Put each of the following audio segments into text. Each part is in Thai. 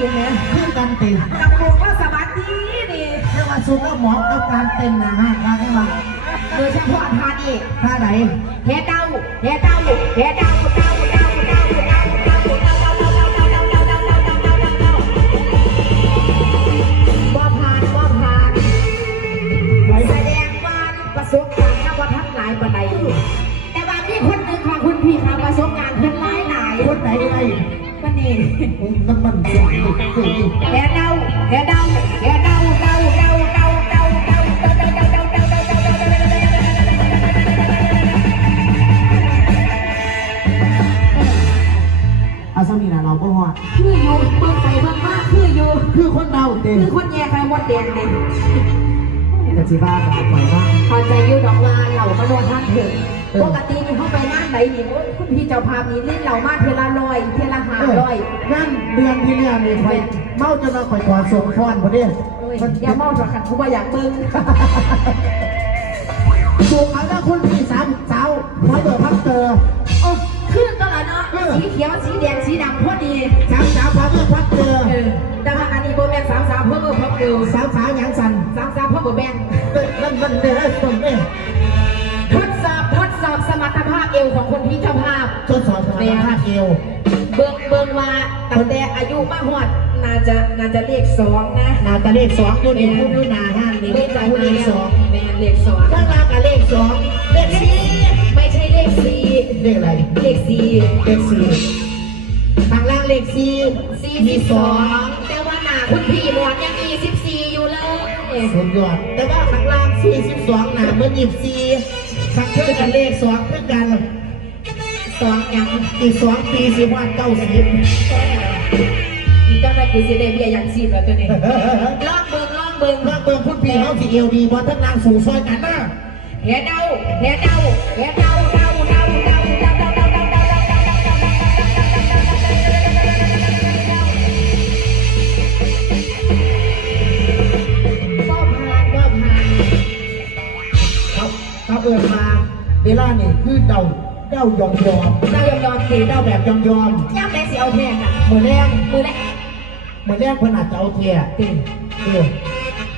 อยู่แหมคือการเต้นกำบังว่าสวัสดีนี่เรียกว่าสุดแล้วเหมาะกับการเต้นนะฮะการเต้นมาโดยเฉพาะท่านี้ท่าไหนเฮเต้าเฮเต้าเฮเต้าเต้าเฮ้าเต้าเต้าเต้าเต้าบ่ผ่านบ่ผ่านแสดงว่าประสบการณ์นับว่าทักหลายปานใดแต่ว่ามีคนหนึ่งค่ะคุณพี่ค่ะประสบการณ์เพิ่นหลายหลายคนไหนไง เอาแกกเดดนะเราก็หอดคือยูบิ่งไปบิ่งมาคือยูคือคนเดาเต็มคือคนแย่ใครหมดเต็มแต่จีบ้าไหนางพอใจยืดอกมาเหล่ามาโดนท่าถึงปกตินี่เขาไปงานไหนนี่คุณพี่เจ้าภาพนี่เล่นเหล่ามากเทลา ลอยงั้นเดือนที่แล้วนี่คอยเมาจนเราคอยถอดสวมฟอนพอดีเอ้ยอย่าเมาถอดขันเขาว่าอยากเบิ่งสูงเอาแล้วคุณพี่สามสาวหัวเดือพักเจอโอ้ขึ้นตลอดเนาะเออสีเขียวสีแดงสีดำพอดีสามสาวหัวเดือพักเจอเออแต่ว่าอันนี้โบแมนสามสามเพิ่มเพิ่มเพิ่มเกิลสาวสาวหยังสันสามสามเพิ่มเพิ่มแบงนั่นมันเด้อตรงนี้ทดสอบทดสอบสมรรถภาพเอวของคนที่เจ้าภาพทดสอบสมรรถภาพเอวเบิ่งเบิ่ง ว่าตั้งแต่อายุมาหอดน่าจะน่าจะเลขสองนะ นาตาเลขสองอยู่นี่พูดอยู่หนาห้านนี่เลเลขขจากพูดมาเลขแล้วสองแม่นเลขสองข้างล่างกับเลขสองเลขสี่ไม่ใช่เลขสี่เลขอะไรเลขสี่เลขสี่ข้างล่างเลขสี่สี่มีสิบสสอองงแต่ว่าหน้าคุณพี่หมวดยังมีสิบสี่อยู่เลยสุดยอดแต่ว่าข้างล่างสี่สิบสองหนาเมื่อยี่สิบสี่ข้างเท่ากันเลขสองเพื่อกัน สองยังอีกสองปีสิว่าเก้าสิบอีกเจ้าหน้าที่เสียเบี้ยยังสิบแล้วตัวนี้ลองเบิ่งลองเบิ่งเมื่อเบิ่งคุณพี่เขาสิเอวดีเพราะทั้งนางสูงซอยกันนะเฮ็ดเดาเฮ็ดเดาเฮ็ดเดาเดาเดาเดาเดาเดาเดาเดาเดาเดาเดาก็ผ่านก็ผ่านเขาเขาเอินมาเวลานี่คือเดา เดายอมยอมเดายอมยอมสิเดาแบบยอมยอมย่ำได้สิเอาแทนอะเหมือนแรงมือแรกเหมือนแรงเพิ่นอาจจะเอาเทียติเออ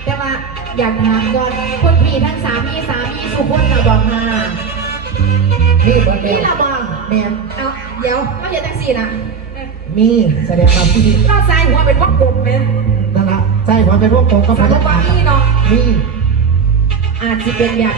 แต่ว่าอยากถามก่อนคุณพี่ทั้งสามีสามีสุขคนเราบอกมานี่เพิ่นแล้นี่วเราบอกแมนเอาเดี๋ยวไม่ใช่แท็กซี่นะมีแสดงความที่รอบซ้ายหัวเป็นวักกลมไหมนั่นละใช่ความเป็นพวกผมก็สาพมยาบาบาลนี่เนาะนี่อาจจะเป็นแบบ